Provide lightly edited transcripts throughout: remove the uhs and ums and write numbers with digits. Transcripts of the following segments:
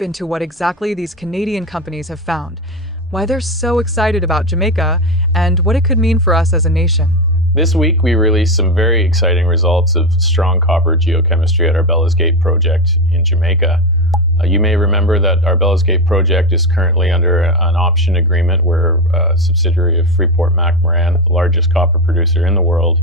into what exactly these Canadian companies have found, why they're so excited about Jamaica, and what it could mean for us as a nation. This week, we released some very exciting results of strong copper geochemistry at our Bellas Gate project in Jamaica. You may remember that our Bellas Gate project is currently under an option agreement where a subsidiary of Freeport-McMoRan, the largest copper producer in the world,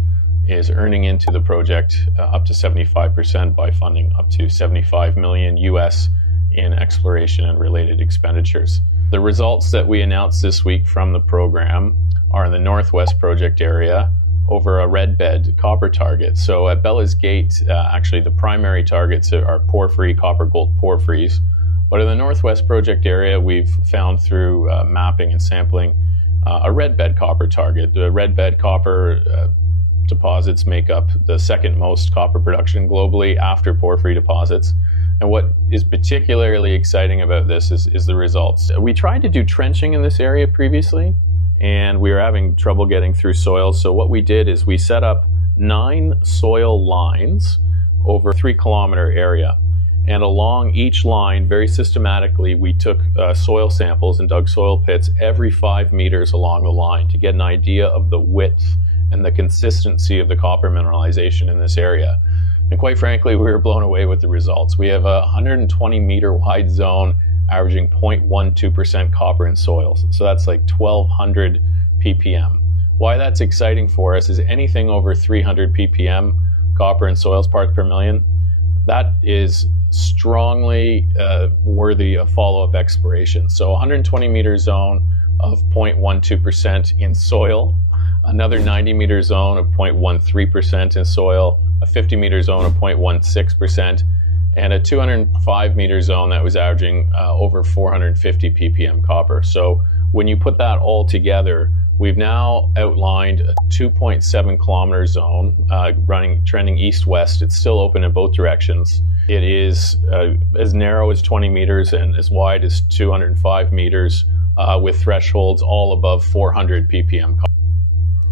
is earning into the project up to 75% by funding up to $75 million US in exploration and related expenditures. The results that we announced this week from the program are in the Northwest project area over a red bed copper target. So at Bellas Gate, actually the primary targets are porphyry, copper gold porphyries. But in the Northwest project area, we've found through mapping and sampling a red bed copper target. The red bed copper deposits make up the second most copper production globally after porphyry deposits. And what is particularly exciting about this is the results. We tried to do trenching in this area previously, and we were having trouble getting through soil. So what we did is we set up 9 soil lines over a 3-kilometer area. And along each line, very systematically, we took soil samples and dug soil pits every 5 meters along the line to get an idea of the width and the consistency of the copper mineralization in this area. And quite frankly, we were blown away with the results. We have a 120 meter wide zone averaging 0.12% copper in soils. So that's like 1,200 ppm. Why that's exciting for us is anything over 300 ppm copper in soils parts per million, that is strongly worthy of follow-up exploration. So 120 meter zone of 0.12% in soil, another 90 meter zone of 0.13% in soil, a 50 meter zone of 0.16%, and a 205 meter zone that was averaging over 450 ppm copper. So when you put that all together, we've now outlined a 2.7 kilometer zone trending east-west. It's still open in both directions. It is as narrow as 20 meters and as wide as 205 meters with thresholds all above 400 ppm copper.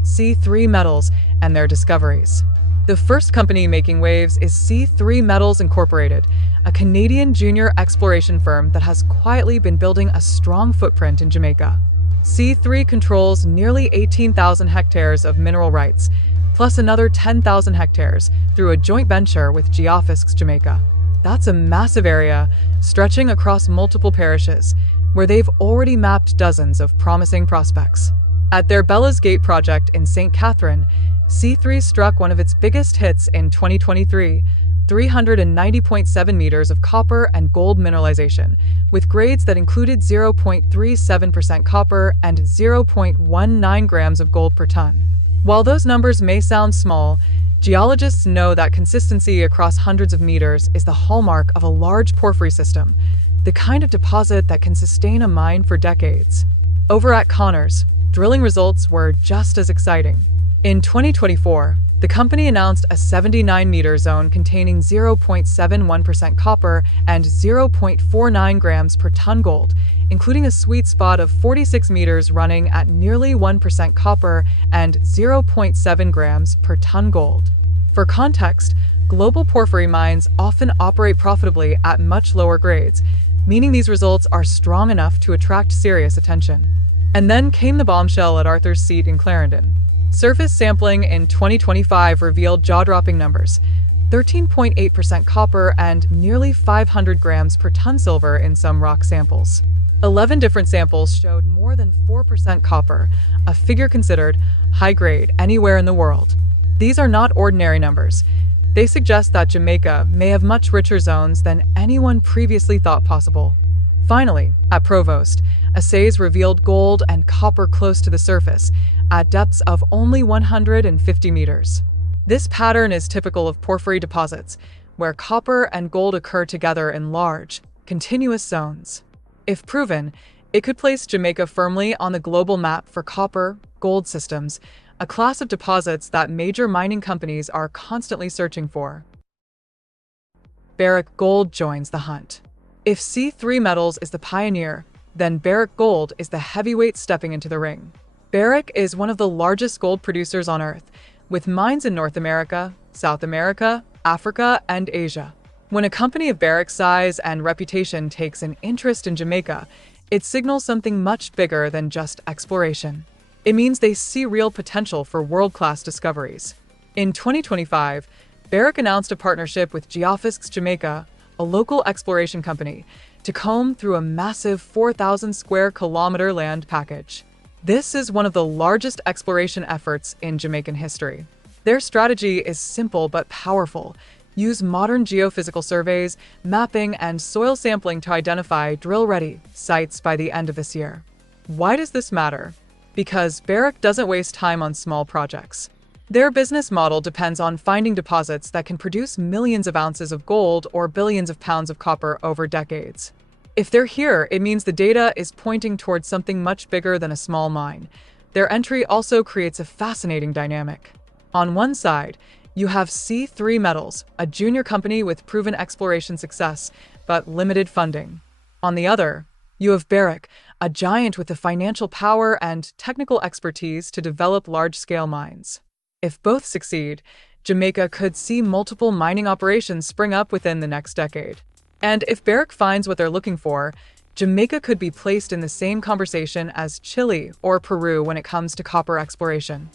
C3 Metals and their discoveries. The first company making waves is C3 Metals Incorporated, a Canadian junior exploration firm that has quietly been building a strong footprint in Jamaica. C3 controls nearly 18,000 hectares of mineral rights, plus another 10,000 hectares through a joint venture with Geophysics Jamaica. That's a massive area stretching across multiple parishes, where they've already mapped dozens of promising prospects. At their Bellas Gate project in St. Catherine, C3 struck one of its biggest hits in 2023, 390.7 meters of copper and gold mineralization, with grades that included 0.37% copper and 0.19 grams of gold per ton. While those numbers may sound small, geologists know that consistency across hundreds of meters is the hallmark of a large porphyry system, the kind of deposit that can sustain a mine for decades. Over at Connors, drilling results were just as exciting. In 2024, the company announced a 79-meter zone containing 0.71% copper and 0.49 grams per ton gold, including a sweet spot of 46 meters running at nearly 1% copper and 0.7 grams per ton gold. For context, global porphyry mines often operate profitably at much lower grades, meaning these results are strong enough to attract serious attention. And then came the bombshell at Arthur's Seat in Clarendon. Surface sampling in 2025 revealed jaw-dropping numbers: 13.8% copper and nearly 500 grams per ton silver in some rock samples. 11 different samples showed more than 4% copper, a figure considered high-grade anywhere in the world. These are not ordinary numbers. They suggest that Jamaica may have much richer zones than anyone previously thought possible. Finally, at Provost, assays revealed gold and copper close to the surface, at depths of only 150 meters. This pattern is typical of porphyry deposits, where copper and gold occur together in large, continuous zones. If proven, it could place Jamaica firmly on the global map for copper-gold systems, a class of deposits that major mining companies are constantly searching for. Barrick Gold joins the hunt. If C3 Metals is the pioneer, then Barrick Gold is the heavyweight stepping into the ring. Barrick is one of the largest gold producers on Earth, with mines in North America, South America, Africa, and Asia. When a company of Barrick's size and reputation takes an interest in Jamaica, it signals something much bigger than just exploration. It means they see real potential for world-class discoveries. In 2025, Barrick announced a partnership with Geophysics Jamaica, a local exploration company, to comb through a massive 4,000 square kilometer land package. This is one of the largest exploration efforts in Jamaican history. Their strategy is simple but powerful. Use modern geophysical surveys, mapping, and soil sampling to identify drill-ready sites by the end of this year. Why does this matter? Because Barrick doesn't waste time on small projects. Their business model depends on finding deposits that can produce millions of ounces of gold or billions of pounds of copper over decades. If they're here, it means the data is pointing towards something much bigger than a small mine. Their entry also creates a fascinating dynamic. On one side, you have C3 Metals, a junior company with proven exploration success, but limited funding. On the other, you have Barrick, a giant with the financial power and technical expertise to develop large-scale mines. If both succeed, Jamaica could see multiple mining operations spring up within the next decade. And if Barrick finds what they're looking for, Jamaica could be placed in the same conversation as Chile or Peru when it comes to copper exploration.